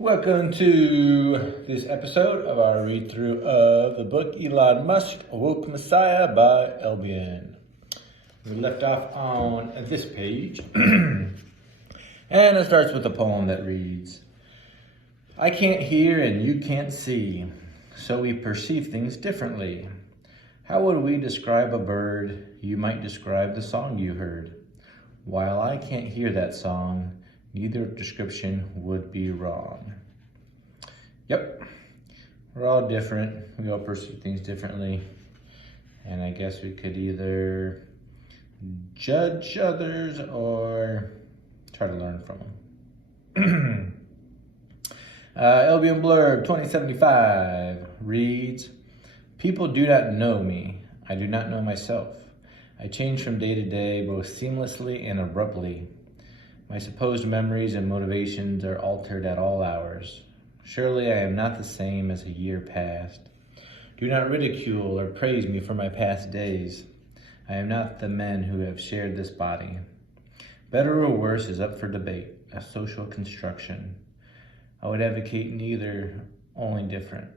Welcome to this episode of our read through of the book Elon Musk, A Woke Messiah by Albion. We left off on this page, and it starts with a poem that reads, I can't hear and you can't see, so we perceive things differently. How would we describe a bird? You might describe the song you heard. While I can't hear that song, neither description would be wrong. Yep, we're all different. We all perceive things differently. And I guess we could either judge others or try to learn from them. Albion Blurb 2075 reads, People do not know me. I do not know myself. I change from day to day, both seamlessly and abruptly. My supposed memories and motivations are altered at all hours. Surely I am not the same as a year past. Do not ridicule or praise me for my past days. I am not the men who have shared this body. Better or worse is up for debate, a social construction. I would advocate neither, only different.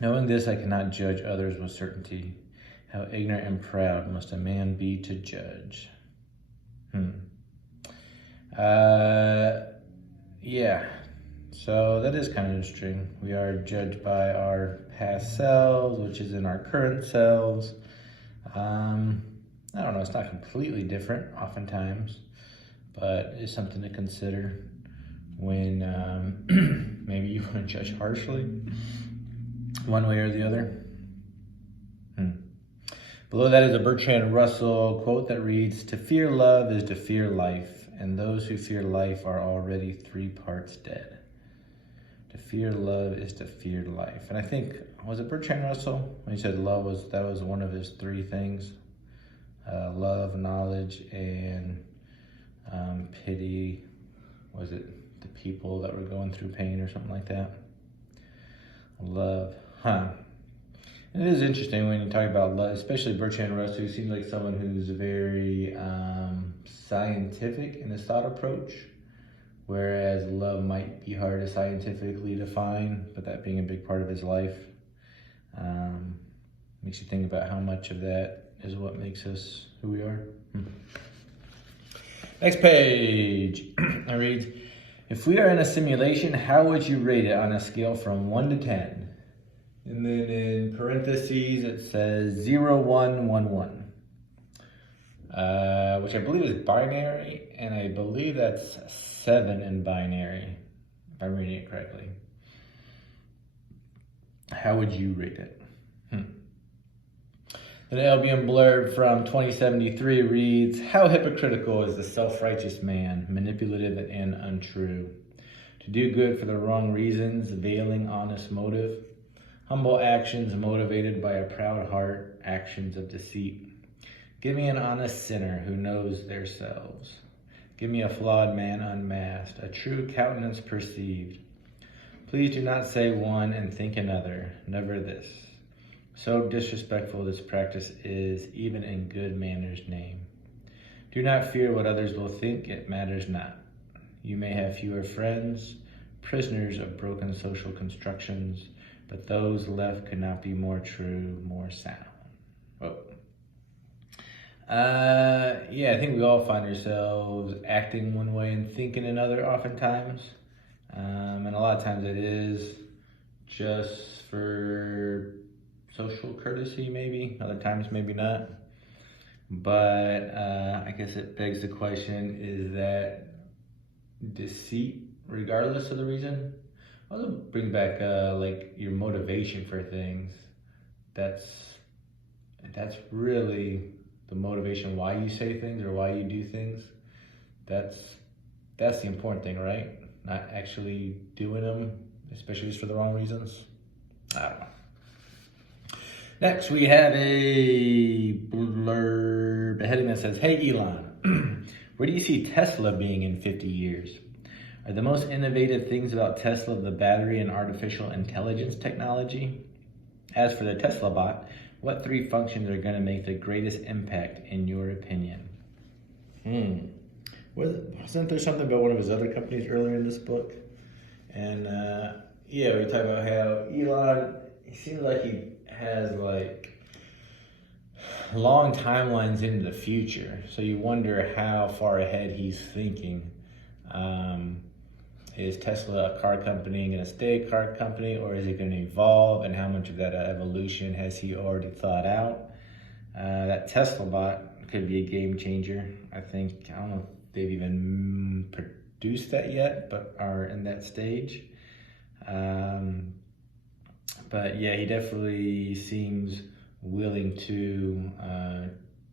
Knowing this, I cannot judge others with certainty. How ignorant and proud must a man be to judge? Yeah, so that is kind of interesting. We are judged by our past selves, which is in our current selves. I don't know, it's not completely different oftentimes, but it's something to consider when maybe you want to judge harshly, one way or the other. Below that is a Bertrand Russell quote that reads, To fear love is to fear life, and those who fear life are already 3 parts dead. To fear love is to fear life. And I think, was it Bertrand Russell? When he said love that was one of his 3 things. Love, knowledge, and pity. Was it the people that were going through pain or something like that? Love, And it is interesting when you talk about love, especially Bertrand Russell, who seems like someone who's very scientific in his thought approach, whereas love might be hard to scientifically define, but that being a big part of his life makes you think about how much of that is what makes us who we are. Next page, I read, If we are in a simulation, how would you rate it on a scale from 1 to 10? And then in parentheses, it says 0, 1, 1, 1, which I believe is binary, and I believe that's 7 in binary, if I'm reading it correctly. How would you rate it? Then Albion Blurb from 2073 reads, How hypocritical is the self-righteous man, manipulative and untrue, to do good for the wrong reasons, veiling honest motive. Humble actions motivated by a proud heart, actions of deceit. Give me an honest sinner who knows their selves. Give me a flawed man unmasked, a true countenance perceived. Please do not say one and think another, never this. So disrespectful this practice is, even in good manners' name. Do not fear what others will think, it matters not. You may have fewer friends, prisoners of broken social constructions, but those left could not be more true, more sound. I think we all find ourselves acting one way and thinking another oftentimes. And a lot of times it is just for social courtesy maybe, other times maybe not. But I guess it begs the question, is that deceit regardless of the reason? Also bring back like your motivation for things. That's really the motivation why you say things or why you do things. That's the important thing, right? Not actually doing them, especially just for the wrong reasons. I don't know. Next, we have a blurb, a heading that says, Hey Elon, where do you see Tesla being in 50 years? Are the most innovative things about Tesla the battery and artificial intelligence technology? As for the Tesla bot, what 3 functions are going to make the greatest impact in your opinion? Wasn't there something about one of his other companies earlier in this book? And yeah, we talk about how Elon, he seems like he has like long timelines into the future. So you wonder how far ahead he's thinking. Is Tesla a car company going to stay a car company, or is it going to evolve? And how much of that evolution has he already thought out? That Tesla bot could be a game changer. I don't know if they've even produced that yet, but are in that stage. But yeah, he definitely seems willing to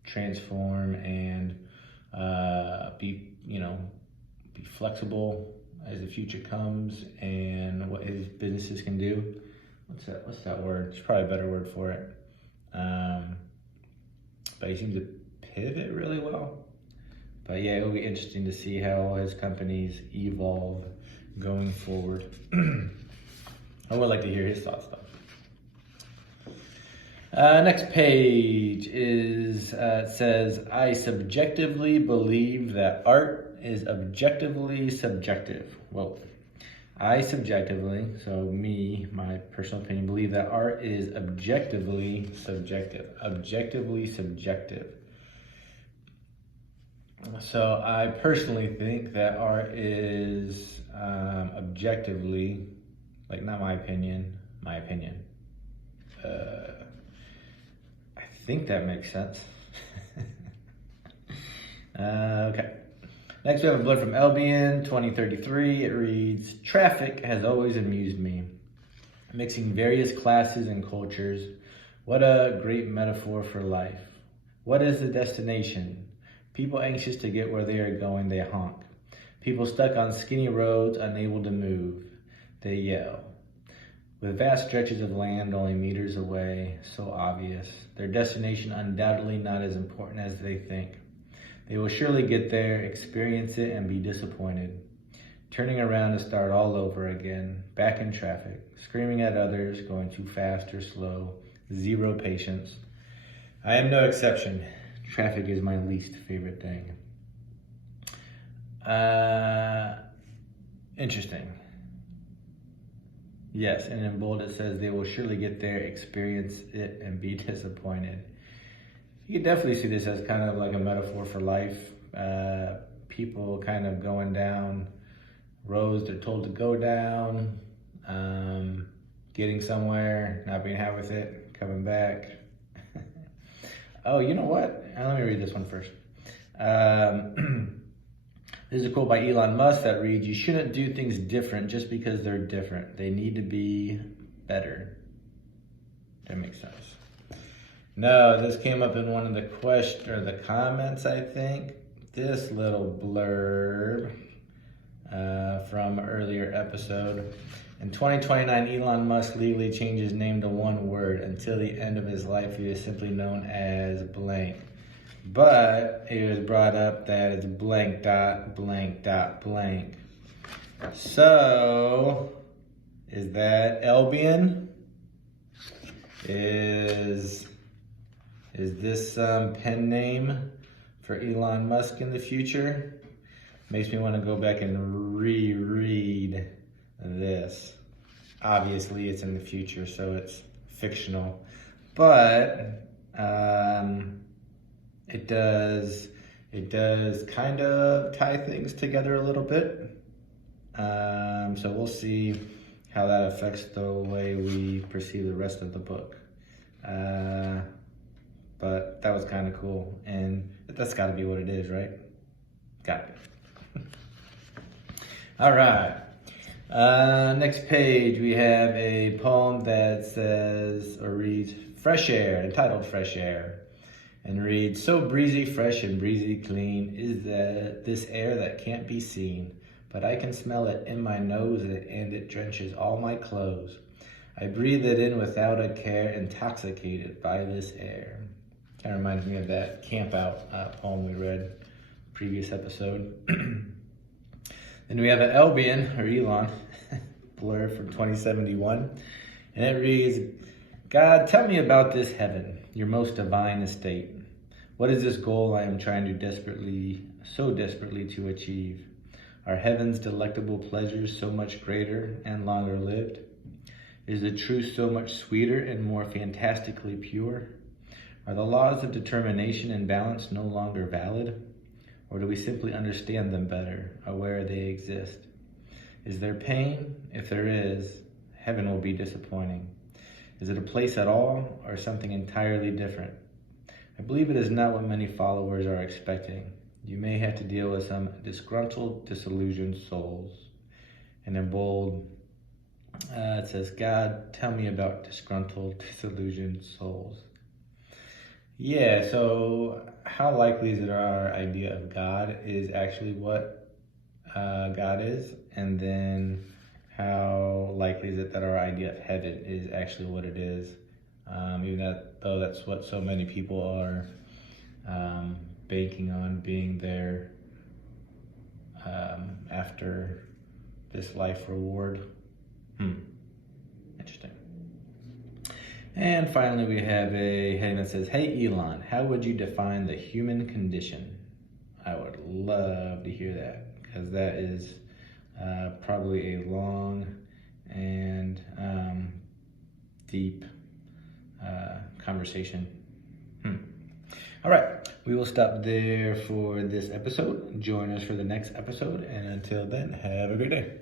transform and be flexible as the future comes, and what his businesses can do. What's that word? There's probably a better word for it. But he seems to pivot really well. But yeah, it'll be interesting to see how his companies evolve going forward. I would like to hear his thoughts though. Next page is, it says, I subjectively believe that art is objectively subjective. Well, I subjectively, so me, my personal opinion, believe that art is objectively subjective. Objectively subjective. So I personally think that art is objectively, like not my opinion, my opinion. I think that makes sense. Okay. Next we have a blurb from Albion, 2033. It reads, traffic has always amused me. Mixing various classes and cultures. What a great metaphor for life. What is the destination? People anxious to get where they are going, they honk. People stuck on skinny roads, unable to move, they yell. With vast stretches of land only meters away, so obvious. Their destination undoubtedly not as important as they think. They will surely get there, experience it, and be disappointed. Turning around to start all over again, back in traffic, screaming at others, going too fast or slow, zero patience. I am no exception. Traffic is my least favorite thing. Interesting. Yes, and in bold it says they will surely get there, experience it, and be disappointed. You can definitely see this as kind of like a metaphor for life. People kind of going down roads they're told to go down, getting somewhere, not being happy with it, coming back. Oh, you know what? Let me read this one first. This is a quote by Elon Musk that reads, you shouldn't do things different just because they're different. They need to be better. That makes sense. No, this came up in one of the comments, I think. This little blurb from an earlier episode. In 2029, Elon Musk legally changed his name to one word. Until the end of his life, he is simply known as blank. But it was brought up that it's blank dot blank dot blank. So, is that Albion? Is this some pen name for Elon Musk in the future? Makes me want to go back and reread this. Obviously, it's in the future, so it's fictional. But it does kind of tie things together a little bit. So we'll see how that affects the way we perceive the rest of the book. But that was kind of cool, and that's got to be what it is, right? Got it. All right. Next page, we have a poem that says, or reads, Fresh Air, entitled Fresh Air, and reads, so breezy, fresh, and breezy clean is this air that can't be seen, but I can smell it in my nose, and it drenches all my clothes. I breathe it in without a care, intoxicated by this air. Kind of reminds me of that Camp Out poem we read previous episode. Then we have an Albion, or Elon, blurb from 2071, and it reads, God, tell me about this heaven, your most divine estate. What is this goal I am trying to desperately so desperately to achieve? Are heaven's delectable pleasures so much greater and longer lived? Is the truth so much sweeter and more fantastically pure? Are the laws of determination and balance no longer valid? Or do we simply understand them better, aware they exist? Is there pain? If there is, heaven will be disappointing. Is it a place at all, or something entirely different? I believe it is not what many followers are expecting. You may have to deal with some disgruntled, disillusioned souls. And in bold, it says, God, tell me about disgruntled, disillusioned souls. Yeah, so how likely is it our idea of God is actually what God is? And then how likely is it that our idea of heaven is actually what it is? Though that's what so many people are banking on being there after this life reward. Interesting. And finally, we have a heading that says, hey, Elon, how would you define the human condition? I would love to hear that, because that is probably a long and deep conversation. All right, we will stop there for this episode. Join us for the next episode, and until then, have a great day.